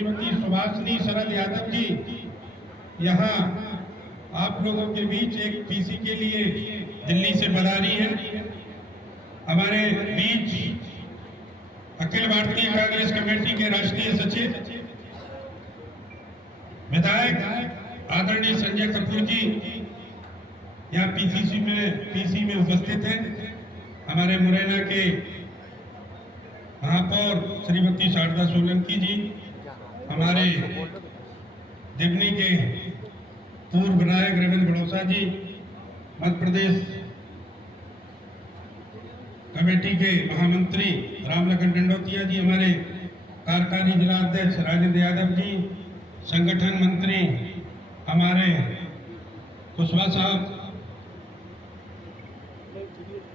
श्रीमती सुभाषिनी शरद यादव जी यहाँ आप लोगों के बीच एक पीसी के लिए दिल्ली से पधारी हैं। हमारे बीच अखिल भारतीय कांग्रेस कमेटी के राष्ट्रीय सचिव विधायक आदरणीय संजय कपूर जी यहाँ पीसी में उपस्थित हैं। हमारे मुरैना के महापौर श्रीमती शारदा सोलंकी जी, हमारे दिमनी के पूर्व विधायक रविंद्र बड़ौसा जी, मध्य प्रदेश कमेटी के महामंत्री रामलखन डंडौतिया जी, हमारे कार्यकारी जिला अध्यक्ष राजेंद्र यादव जी, संगठन मंत्री हमारे कुशवाहा साहब,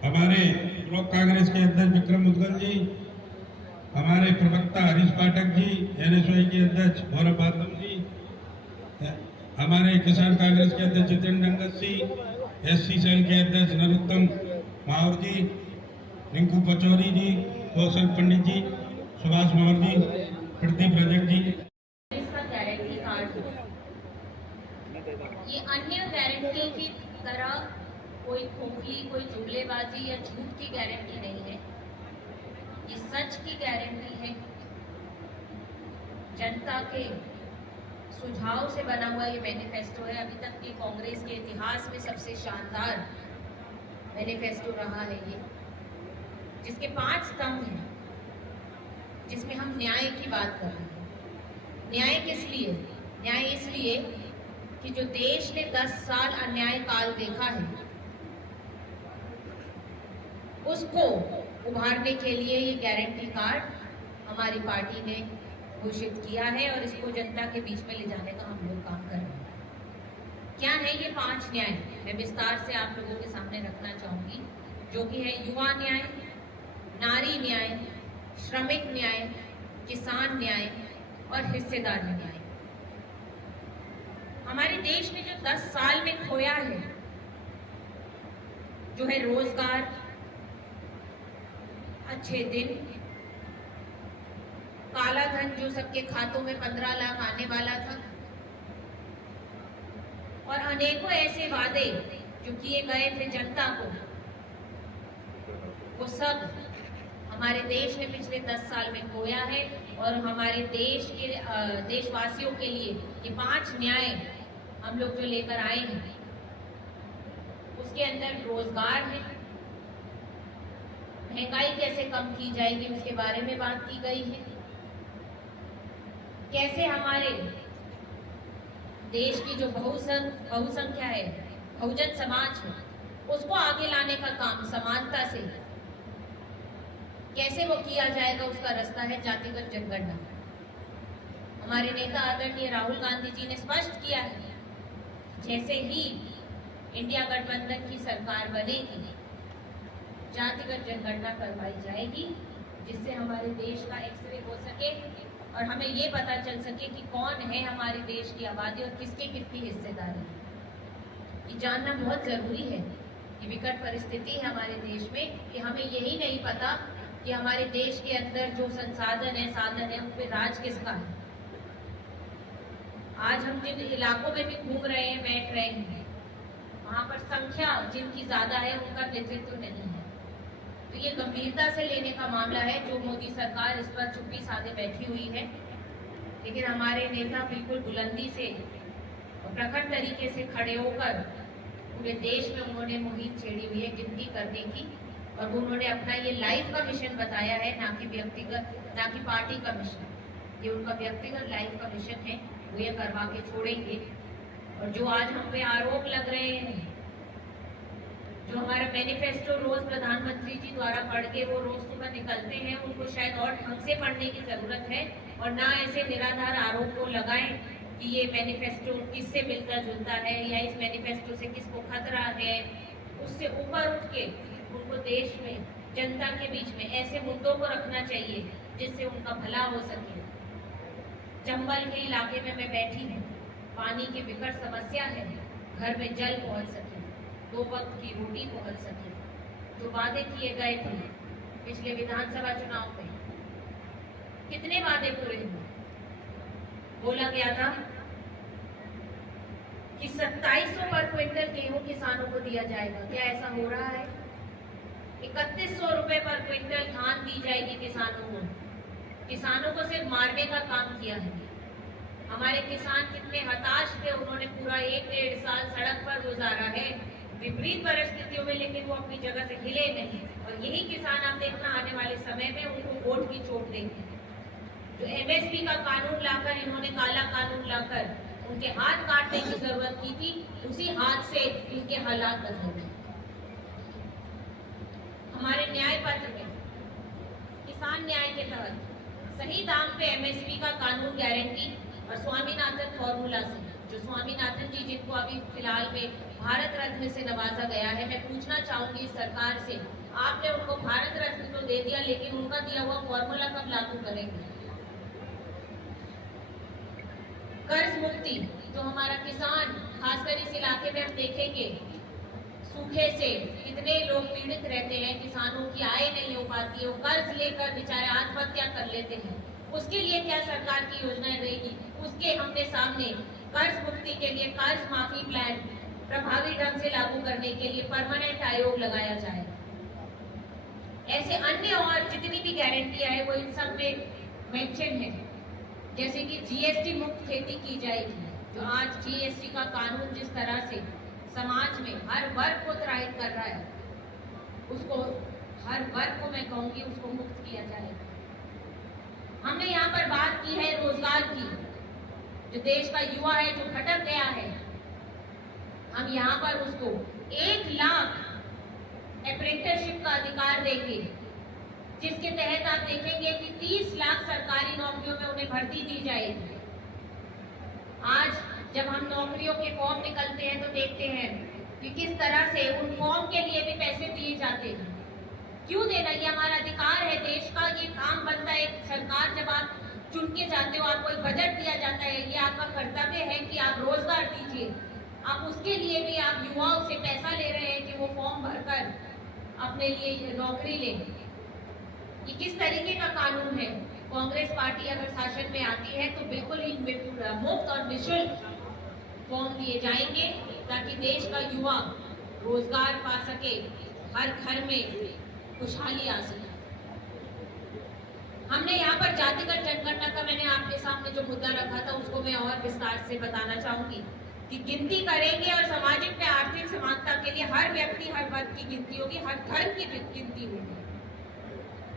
हमारे ब्लॉक कांग्रेस के अध्यक्ष विक्रम मुदगल जी, हमारे प्रवक्ता हरीश पाठक जी, एनएसवाई के अध्यक्ष गौरव बादम जी, हमारे किसान कांग्रेस के अध्यक्ष जितेंद्र डंगस जी, एससी सेल के अध्यक्ष नरोत्तम माहौर जी, रिंकू पचौरी जी, कौशल पंडित जी, सुभाष माहौर जी, प्रदीप रजक जी। इसका गारंटी कार्ड ये अन्य गारंटी की तरह कोई खोखली, कोई जुमलेबाजी या झूठ की गारंटी नहीं है। ये सच की गारंटी है। जनता के सुझाव से बना हुआ ये मैनिफेस्टो है। अभी तक के कांग्रेस के इतिहास में सबसे शानदार मैनिफेस्टो रहा है ये, जिसके 5 स्तंभ हैं, जिसमें हम न्याय की बात कर रहे हैं। न्याय किस लिए? न्याय इसलिए कि जो देश ने 10 साल अन्याय काल देखा है, उसको उभारने के लिए ये गारंटी कार्ड हमारी पार्टी ने घोषित किया है और इसको जनता के बीच में ले जाने का हम लोग काम कर रहे हैं। क्या है ये 5 न्याय? मैं विस्तार से आप लोगों के सामने रखना चाहूंगी, जो कि है युवा न्याय, नारी न्याय, श्रमिक न्याय, किसान न्याय और हिस्सेदार न्याय। हमारे देश ने जो 10 साल में खोया है, जो है रोजगार, अच्छे दिन, काला धन जो सबके खातों में 15 लाख आने वाला था, और अनेकों ऐसे वादे जो किए गए थे जनता को, वो सब हमारे देश ने पिछले 10 साल में खोया है। और हमारे देश के देशवासियों के लिए ये 5 न्याय हम लोग जो लेकर आए हैं, उसके अंदर रोजगार है, महंगाई कैसे कम की जाएगी उसके बारे में बात की गई है, कैसे हमारे देश की जो बहुसंख्या है, बहुजन समाज है, उसको आगे लाने का काम समानता से कैसे वो किया जाएगा, उसका रास्ता है जातिगत जनगणना। हमारे नेता आदरणीय राहुल गांधी जी ने स्पष्ट किया है, जैसे ही इंडिया गठबंधन की सरकार बनेगी, जातिगत जनगणना करवाई जाएगी, जिससे हमारे देश का एक्सरे हो सके और हमें ये पता चल सके कि कौन है हमारे देश की आबादी और किसकी कितनी हिस्सेदारी है। ये जानना बहुत जरूरी है। ये विकट परिस्थिति है हमारे देश में कि हमें यही नहीं पता कि हमारे देश के अंदर जो संसाधन है, साधन है, उन पे राज किसका है। आज हम जिन इलाकों में भी घूम रहे हैं, बैठ रहे हैं, वहां पर संख्या जिनकी ज्यादा है, उनका नेतृत्व नहीं है। तो ये गंभीरता से लेने का मामला है, जो मोदी सरकार इस पर चुप्पी साधे बैठी हुई है। लेकिन हमारे नेता बिल्कुल बुलंदी से और प्रखर तरीके से खड़े होकर पूरे देश में उन्होंने मुहिम छेड़ी हुई है गिनती करने की, और उन्होंने अपना ये लाइफ का मिशन बताया है, ना कि व्यक्तिगत, ना कि पार्टी का मिशन। ये उनका व्यक्तिगत लाइफ का मिशन है, वो ये करवा के छोड़ेंगे। और जो आज हम पे आरोप लग रहे हैं, जो हमारा मैनिफेस्टो रोज प्रधानमंत्री जी द्वारा पढ़ के वो रोज सुबह निकलते हैं, उनको शायद और ढंग से पढ़ने की जरूरत है, और ना ऐसे निराधार आरोप को लगाएं कि ये मैनिफेस्टो किससे मिलता जुलता है या इस मैनिफेस्टो से किसको खतरा है। उससे ऊपर उठ के उनको देश में, जनता के बीच में ऐसे मुद्दों को रखना चाहिए जिससे उनका भला हो सके। चंबल के इलाके में मैं बैठी हूँ, पानी की विकट समस्या है, घर में जल पहुँच सके, 2 वक्त की रोटी पहुँच सके। जो वादे किए गए थे पिछले विधानसभा चुनाव में, कितने वादे पूरे हुए? बोला गया था कि 2700 पर क्विंटल गेहूं किसानों को दिया जाएगा। क्या ऐसा हो रहा है? 3100 रुपए पर क्विंटल धान दी जाएगी किसानों को। किसानों को सिर्फ मारने का काम किया है। हमारे किसान कितने हताश थे, उन्होंने पूरा 1-1.5 साल सड़क पर गुजारा है विपरीत परिस्थितियों में, लेकिन वो अपनी जगह से हिले नहीं। और यही किसान आप देखना आने वाले समय में उनको वोट की चोट देंगे। जो एमएसपी का कानून लाकर, इन्होंने काला कानून लाकर उनके हाथ काटने की जरूरत की थी, उसी हाथ से इनके हालात बदल गए। हमारे न्याय पत्र में किसान न्याय के तहत सही दाम पे एमएसपी का कानून गारंटी और स्वामीनाथन फॉर्मूला से, जो स्वामीनाथन जी जिनको अभी फिलहाल में भारत रत्न से नवाजा गया है, मैं पूछना चाहूंगी सरकार से, आपने उनको भारत रत्न तो दे दिया, लेकिन उनका दिया हुआ फॉर्मूला कब लागू करेंगे? कर्ज मुक्ति, जो हमारा किसान खासकर इस इलाके में हम देखेंगे सूखे से कितने लोग पीड़ित रहते हैं, किसानों की आय नहीं हो पाती है, वो कर्ज लेकर बेचारे आत्महत्या कर लेते हैं। उसके लिए क्या सरकार की योजनाएं रहेगी? उसके हमने सामने कर्ज मुक्ति के लिए कर्ज माफी प्लान प्रभावी ढंग से लागू करने के लिए परमानेंट आयोग लगाया जाए। ऐसे अन्य और जितनी भी गारंटियां है वो इन सब में मेंशन है। जैसे कि जीएसटी मुक्त खेती की जाएगी। जो आज जीएसटी का कानून जिस तरह से समाज में हर वर्ग को त्राहित कर रहा है, उसको हर वर्ग को मैं कहूंगी उसको मुक्त किया जाएगा। हमने यहाँ पर बात की है रोजगार की। जो देश का युवा है जो भटक गया है, हम यहाँ पर उसको 1 लाख अप्रेंटिसशिप का अधिकार देंगे, जिसके तहत आप देखेंगे कि 30 लाख सरकारी नौकरियों में उन्हें भर्ती दी जाएगी। आज जब हम नौकरियों के फॉर्म निकलते हैं तो देखते हैं कि किस तरह से उन फॉर्म के लिए भी पैसे दिए जाते हैं। क्यों देना? ये हमारा अधिकार है, देश का ये काम बनता है। सरकार जब आप चुन के जाते हो, आपको एक बजट दिया जाता है, ये आपका कर्तव्य है कि आप रोजगार दीजिए। आप उसके लिए भी आप युवाओं से पैसा ले रहे हैं कि वो फॉर्म भरकर अपने लिए नौकरी लें। ये किस तरीके का कानून है? कांग्रेस पार्टी अगर शासन में आती है तो बिल्कुल ही मुफ्त और निःशुल्क फॉर्म दिए जाएंगे ताकि देश का युवा रोजगार पा सके, हर घर में खुशहाली आ सके। हमने यहाँ पर जातिगत जनगणना का मैंने आपके सामने जो मुद्दा रखा था उसको मैं और विस्तार से बताना चाहूंगी कि गिनती करेंगे और सामाजिक व आर्थिक समानता के लिए हर व्यक्ति, हर वर्ग की गिनती होगी, हर धर्म की गिनती होगी।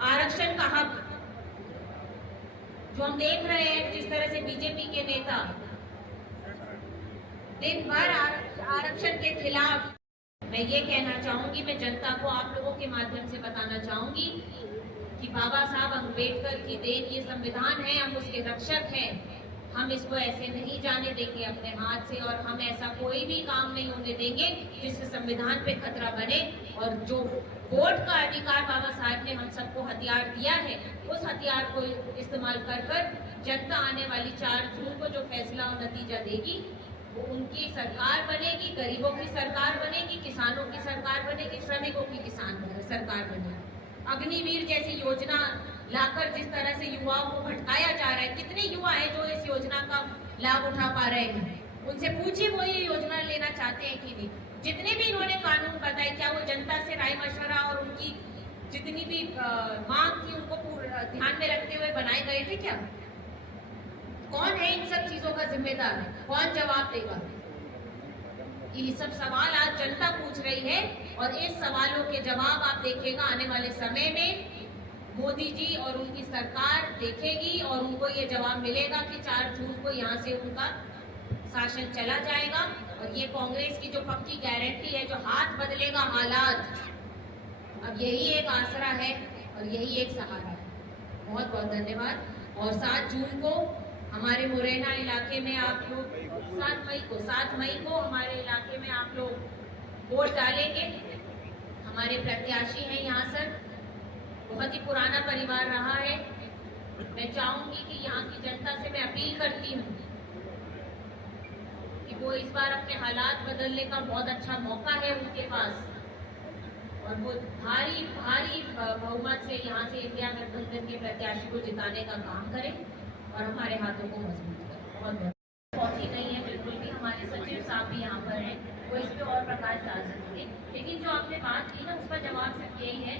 आरक्षण का हक, जो हम देख रहे हैं जिस तरह से बीजेपी के नेता दिन भर आरक्षण के खिलाफ, मैं ये कहना चाहूंगी, मैं जनता को आप लोगों के माध्यम से बताना चाहूंगी कि बाबा साहब अम्बेडकर की देन ये संविधान है, हम उसके रक्षक हैं। हम इसको ऐसे नहीं जाने देंगे अपने हाथ से, और हम ऐसा कोई भी काम नहीं होने देंगे जिससे संविधान पे खतरा बने। और जो वोट का अधिकार बाबा साहब ने हम सबको हथियार दिया है, उस हथियार को इस्तेमाल कर जनता आने वाली 4 जून को जो फैसला और नतीजा देगी वो उनकी सरकार बनेगी, गरीबों की सरकार बनेगी, किसानों की सरकार बनेगी, श्रमिकों की सरकार बनेगी। अग्निवीर जैसी योजना लाकर जिस तरह से युवाओं को भटकाया जा रहा है, कितने युवा हैं जो इस योजना का लाभ उठा पा रहे हैं? उनसे पूछिए वो ये योजना लेना चाहते हैं कि नहीं। जितने भी इन्होंने कानून बताए, क्या वो जनता से राय मशवरा और उनकी जितनी भी मांग थी उनको ध्यान में रखते हुए बनाए गए थे क्या? कौन है इन सब चीजों का जिम्मेदार? कौन जवाब देगा? ये सब सवाल आज जनता पूछ रही है और इस सवालों के जवाब आप देखिएगा आने वाले समय में मोदी जी और उनकी सरकार देखेगी और उनको ये जवाब मिलेगा कि 4 जून को यहाँ से उनका शासन चला जाएगा। और ये कांग्रेस की जो पक्की गारंटी है, जो हाथ बदलेगा हालात, अब यही एक आसरा है और यही एक सहारा है। बहुत बहुत धन्यवाद। और 7 जून को हमारे मुरैना इलाके में आप लोग 7 मई को हमारे इलाके में आप लोग वोट डालेंगे। हमारे प्रत्याशी हैं यहाँ सर, बहुत ही पुराना परिवार रहा है। मैं चाहूंगी कि यहाँ की जनता से मैं अपील करती हूँ कि वो इस बार अपने हालात बदलने का बहुत अच्छा मौका है उनके पास, और वो भारी भारी बहुमत से यहाँ से इंडिया गठबंधन के प्रत्याशी को जिताने का काम करें और हमारे हाथों को मजबूत करें। बहुत ही नहीं है बिल्कुल भी। हमारे सचिव साहब भी यहाँ पर हैं, वो इस पे और प्रकाश डाल सकेंगे। लेकिन जो आपने बात की ना, उसका जवाब सिर्फ यही है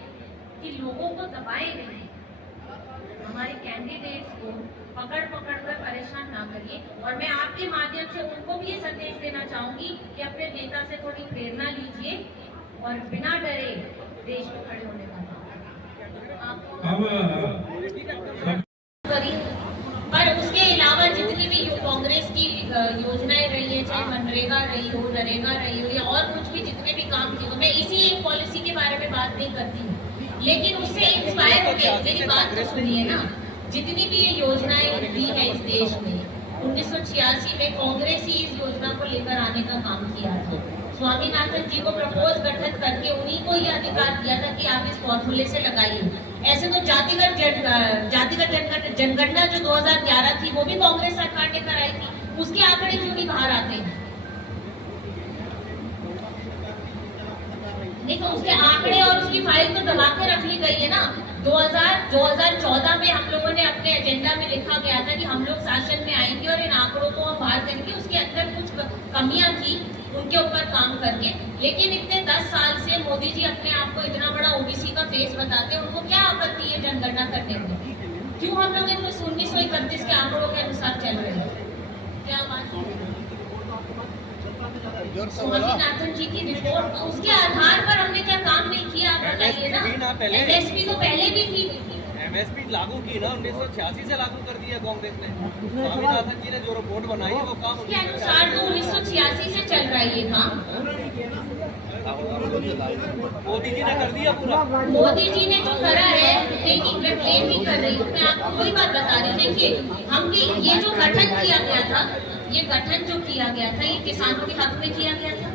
कि लोगों को दबाए नहीं, हमारे कैंडिडेट्स को पकड़ कर परेशान ना करिए। और मैं आपके माध्यम से उनको भी ये संदेश देना चाहूंगी कि अपने नेता से थोड़ी प्रेरणा लीजिए और बिना डरे देश में खड़े होने का करिए। पर उसके अलावा जितनी भी कांग्रेस की योजनाएं रही है, चाहे मनरेगा रही हो, नरेगा रही हो, या और कुछ भी जितने भी काम किए हो, मैं इसी एक पॉलिसी के बारे में बात नहीं करती हूँ, लेकिन उससे इंस्पायर होकर मेरी बात तो सुनिए ना। जितनी भी ये योजनाएं दी है इस देश में, 1986 में कांग्रेस ही इस योजना को लेकर आने का काम किया था। स्वामीनाथन जी को प्रपोज गठन करके उन्हीं को ये अधिकार दिया था कि आप इस फॉर्मूले से लगाइए। ऐसे तो जातिगत जनगणना जो 2011 थी वो भी कांग्रेस सरकार ने कराई थी, उसके आंकड़े क्यों नहीं बाहर आते हैं? नहीं तो उसके आंकड़े और उसकी फाइल तो दबा के रख ली गई है ना। 2014 में हम लोगों ने अपने एजेंडा में लिखा गया था कि हम लोग शासन में आएंगे और इन आंकड़ों को हम बाहर करेंगे। उसके अंदर कुछ कमियां थी, उनके ऊपर काम करके। लेकिन इतने 10 साल से मोदी जी अपने आप को इतना बड़ा ओबीसी का फेस बताते हैं, उनको क्या आपत्ति है जनगणना करने में? क्यों हम लोग 1931 के आंकड़ों के अनुसार चल रहे हैं? क्या बात है? स्वामीनाथन जी की रिपोर्ट, उसके आधार पर हमने क्या काम नहीं किया, आप बताइए ना। एमएसपी तो पहले भी थी, एमएसपी लागू की ना 1986 से लागू कर दिया कांग्रेस ने। स्वामीनाथन जी ने जो रिपोर्ट बनाई है वो काम उसके अनुसार तो 1986 से चल रहा है ये काम। मोदी जी ने कर दिया पूरा। मोदी जी ने जो करा है, लेकिन मैं ब्लेम नहीं कर रही हूँ, मैं आपको कोई बात बता रही। देखिए, हमने ये जो गठन किया गया था, ये गठन जो किया गया था, ये किसानों के हक में किया गया था।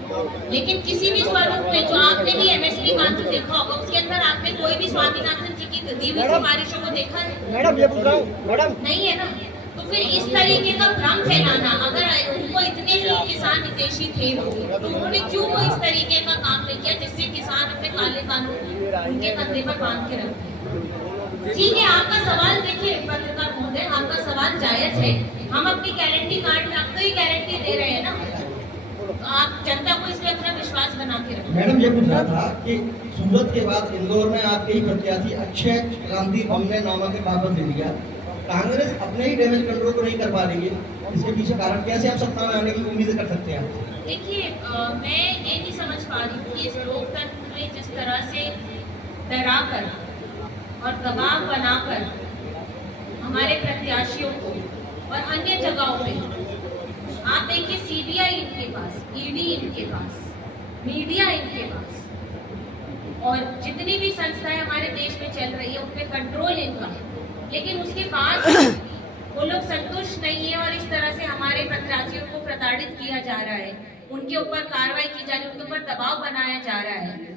लेकिन किसी भी स्वरूप में, जो आपने भी एमएसपी कानून देखा होगा, उसके अंदर आपने कोई भी स्वामीनाथन जी की दी हुई सिफारिशों को देखा है? मैडम ये पूछ रहा हूँ मैडम, नहीं है ना। तो फिर इस तरीके का भ्रम फैलाना, अगर उनको इतने ही किसान हितैषी थे तो उन्होंने क्यों वो इस तरीके का काम नहीं किया जिससे किसान अपने काले कानून उनके कंधे पर बांध के रखते? ठीक है, आपका सवाल, देखिए पत्रकार महोदय, आपका सवाल जायज है। हम अपनी गारंटी कार्ड में आपको ही गारंटी दे रहे हैं ना, तो आप जनता को इसमें अपना विश्वास बना के रखें। मैडम ये पूछ रहा था कि सूरत के बाद इंदौर में आपके ही प्रत्याशी अक्षय क्रांति हमने नामांकन वापस ले लिया। कांग्रेस अपने ही डैमेज कंट्रोल को नहीं कर पा रही है, इसके पीछे कारण कैसे आप सत्ता में आने की उम्मीद कर सकते हैं? देखिए, मैं ये नहीं समझ पा रही हूँ कि इस लोकतंत्र में जिस तरह से डरा कर और दबाव बनाकर हमारे प्रत्याशियों को और अन्य जगहों पे, आप देखिए सीबीआई इनके पास, ईडी इनके पास, मीडिया इनके पास, और जितनी भी संस्थाएं हमारे देश में चल रही है उनपे कंट्रोल इनका है। लेकिन उसके बाद वो लोग संतुष्ट नहीं है और इस तरह से हमारे प्रत्याशियों को प्रताड़ित किया जा रहा है, उनके ऊपर कार्रवाई की जा रही है, उनके ऊपर दबाव बनाया जा रहा है।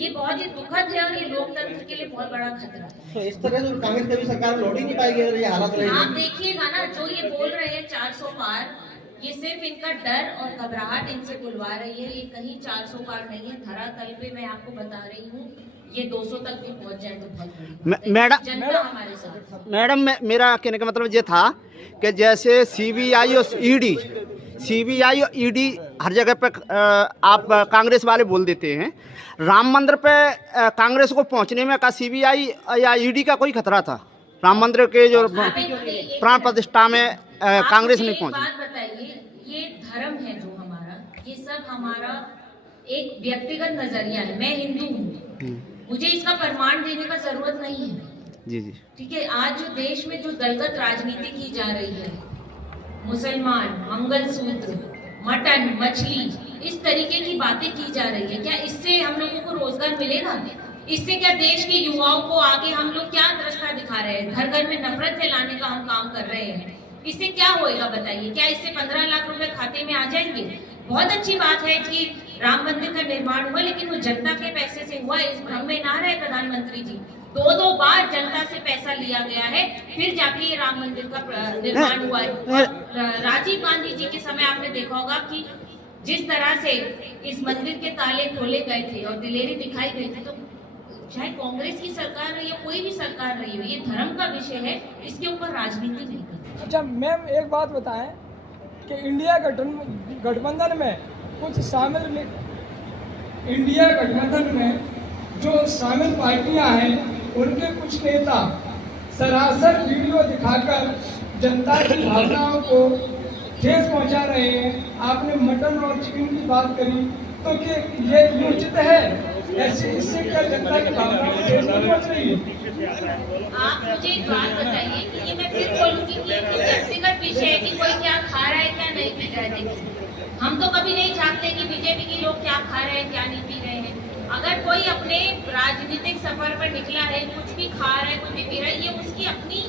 ये बहुत ही दुखद है और ये लोकतंत्र के लिए बहुत बड़ा खतरा है। तो इस तरह से कांग्रेस कभी सरकार लौट ही नहीं पाएगी अगर ये हालत रहेगी। आप देखिएगा ना, जो ये बोल रहे हैं 400 पार, ये सिर्फ इनका डर और घबराहट इनसे बुलवा रही है। ये कहीं 400 पार नहीं है, धरातल पे मैं आपको बता रही हूँ, ये 200 तक भी पहुंच जाए तो बहुत मैडम, जनता हमारे साथ। मैडम, मेरा कहने का मतलब ये था कि जैसे सीबीआई और ईडी हर जगह पे आप कांग्रेस वाले बोल देते हैं, राम मंदिर पे कांग्रेस को पहुंचने में का सीबीआई या ईडी का कोई खतरा था? राम मंदिर के जो प्राण प्रतिष्ठा में कांग्रेस नहीं पहुंची। बात बताइए, ये धर्म है जो हमारा, ये सब हमारा एक व्यक्तिगत नजरिया है। मैं हिंदू हूँ, मुझे इसका प्रमाण देने का जरूरत नहीं है। जी जी, ठीक है। आज जो देश में जो दलगत राजनीति की जा रही है, मुसलमान, मंगलसूत्र, मटन, मछली, इस तरीके की बातें की जा रही है, क्या इससे हम लोगों को रोजगार मिलेगा? इससे क्या देश के युवाओं को आगे हम लोग क्या रास्ता दिखा रहे हैं? घर घर में नफरत फैलाने का हम काम कर रहे हैं, इससे क्या होएगा बताइए? क्या इससे 15 लाख रुपए खाते में आ जाएंगे? बहुत अच्छी बात है कि राम मंदिर का निर्माण हुआ, लेकिन वो जनता के पैसे से हुआ, इस भ्रम में ना रहे प्रधानमंत्री जी। 2 बार जनता से पैसा लिया गया है, फिर जाके ये राम मंदिर का निर्माण हुआ है। राजीव गांधी जी के समय आपने देखा होगा कि जिस तरह से इस मंदिर के ताले खोले गए थे और दिलेरी दिखाई गई थी, तो चाहे कांग्रेस की सरकार रही या कोई भी सरकार रही हो, ये धर्म का विषय है, इसके ऊपर राजनीति नहीं करनी। अच्छा मैम, एक बात बताएं कि इंडिया गठबंधन में कुछ शामिल इंडिया गठबंधन में जो शामिल पार्टियां हैं उनके कुछ नेता सरासर वीडियो दिखाकर जनता की भावनाओं को ठेस पहुंचा रहे हैं। आपने मटन और चिकन की बात करी तो कि ये उचित है? ऐसे इससे क्या जनता की भावनाओं को ठेस नहीं पहुंच रही है? आप मुझे एक बात बताइए कि ये मैं फिर बोलूंगी कि व्यक्तिगत विषय है कि कोई क्या खा रहा है क्या नहीं पी रहा है। देखिए, हम तो कभी नहीं चाहते कि बीजेपी के लोग क्या खा रहे हैं क्या नहीं पी रहे हैं। अगर कोई अपने राजनीतिक सफर पर निकला है, कुछ भी खा रहा है कुछ भी पी रहा है, ये उसकी अपनी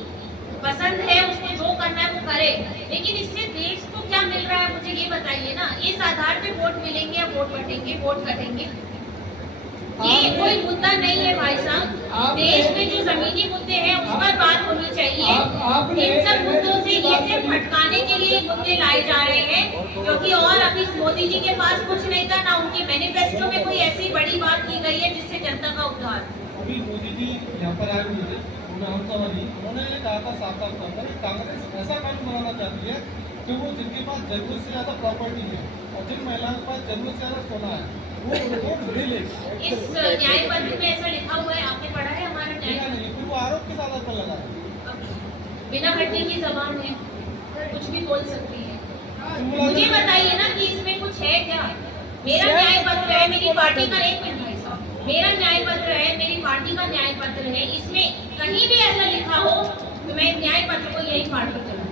पसंद है, उसको जो करना है वो करे। लेकिन इससे देश को क्या मिल रहा है मुझे ये बताइए ना। इस आधार पे वोट मिलेंगे या वोट बटेंगे, वोट कटेंगे, ये कोई मुद्दा नहीं है भाई साहब। देश में जो जमीनी मुद्दे हैं उस पर बात होनी चाहिए। इन सब मुद्दों से ये सिर्फ भटकाने के लिए मुद्दे लाए जा रहे हैं, क्योंकि और अभी मोदी जी के पास कुछ नहीं था, ना उनके मैनिफेस्टो में कोई ऐसी बड़ी बात की गई है जिससे जनता का उद्धार। अभी मोदी जी यहाँ पर आए हुए थे, उन्होंने ये कहा था साफ साफ तौर पर कांग्रेस ऐसा कानून बनाना चाहती है कि वो जिनके पास जरूरत से ज्यादा प्रॉपर्टी है और जिन महिलाओं के पास जरूरत से ज्यादा सोना है वो उनको मिले। इस न्याय पत्र में ऐसा लिखा हुआ है, आपने पढ़ा है हमारा न्याय पत्र? नहीं, फिर वो आरोप किस आधार पर लगा है? बिना हटने की जबान है, कुछ भी बोल सकती है। मुझे बताइए ना कि इसमें कुछ है क्या? मेरा न्याय पत्र है, मेरी पार्टी का, एक मिनट भाई साहब, मेरा न्याय पत्र है, मेरी पार्टी का न्याय पत्र है। इसमें कहीं भी ऐसा लिखा हो तो मैं न्याय पत्र को यही पाठ कर चला।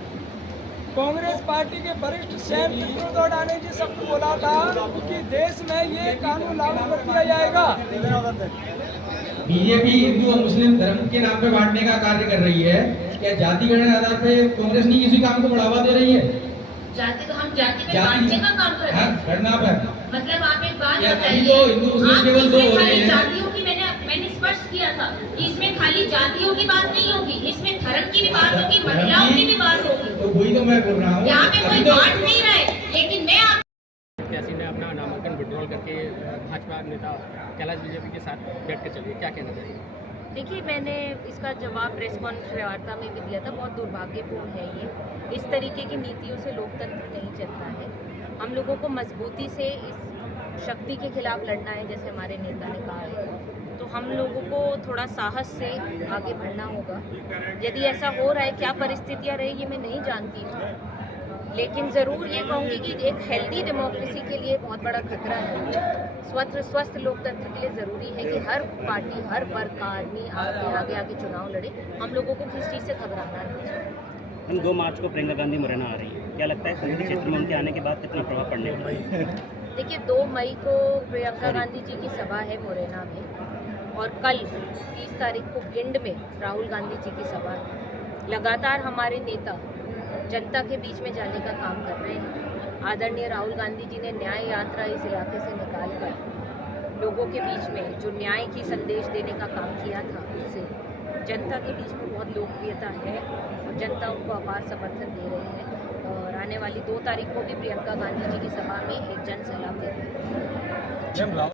कांग्रेस पार्टी के वरिष्ठ सैम चित्रोदौड़ा ने जी सब बोला था कि देश में ये कानून लागू कर दिया जाएगा। बीजेपी हिंदू और मुस्लिम धर्म के नाम पे बांटने का कार्य कर रही है। क्या जाति गणना आधार पे कांग्रेस नहीं इसी काम को बढ़ावा दे रही है? हम जाति में बांटने का काम कर रहे हैं, गणना पर। मतलब आप एक बात तो बताइए, हिंदू मुस्लिम केवल दो हो रहे हैं। जातियों की मैंने स्पष्ट किया था कि इसमें खाली जातियों की बात नहीं होगी, इसमें धर्म की भी बात होगी, महिलाओं की भी बात होगी। तो वही तो मैं बोल रहा हूँ, यहाँ पे कोई बांट नहीं रहा है। लेकिन मैं प्रत्याशी ने अपना नामांकन विड्रॉल करके भाजपा नेता कैलाश बीजेपी के साथ बैठ कर चलिए, क्या कहना चाहिए? देखिए, मैंने इसका जवाब प्रेस कॉन्फ्रेंस वार्ता में भी दिया था। बहुत दुर्भाग्यपूर्ण है ये, इस तरीके की नीतियों से लोकतंत्र नहीं चलता है। हम लोगों को मजबूती से इस शक्ति के खिलाफ लड़ना है, जैसे हमारे नेता ने कहा है। तो हम लोगों को थोड़ा साहस से आगे बढ़ना होगा। यदि ऐसा हो रहा है, क्या परिस्थितियाँ रहेगी मैं नहीं जानती हूँ, लेकिन ज़रूर ये कहूँगी कि एक हेल्दी डेमोक्रेसी के लिए बहुत बड़ा खतरा है। स्वस्थ लोकतंत्र के लिए ज़रूरी है कि हर पार्टी, हर वर्ग का आदमी आगे चुनाव लड़े। हम लोगों को किस चीज़ से घबराना नहीं चाहिए। हम 2 मार्च को प्रियंका गांधी मुरैना आ रही है, क्या लगता है संसदीय क्षेत्र में उनके आने के बाद कितना प्रभाव पड़ने वाला है? देखिए, 2 मई को प्रियंका गांधी जी की सभा है मुरैना में, और कल 30 तारीख को भिंड में राहुल गांधी जी की सभा है। लगातार हमारे नेता जनता के बीच में जाने का काम कर रहे हैं। आदरणीय राहुल गांधी जी ने न्याय यात्रा इस इलाके से निकालकर लोगों के बीच में जो न्याय की संदेश देने का काम किया था, उससे जनता के बीच में बहुत लोकप्रियता है और जनता उनको अपार समर्थन दे रही है। और आने वाली 2 तारीख को भी प्रियंका गांधी जी की सभा में एक जनसभा दे रही है।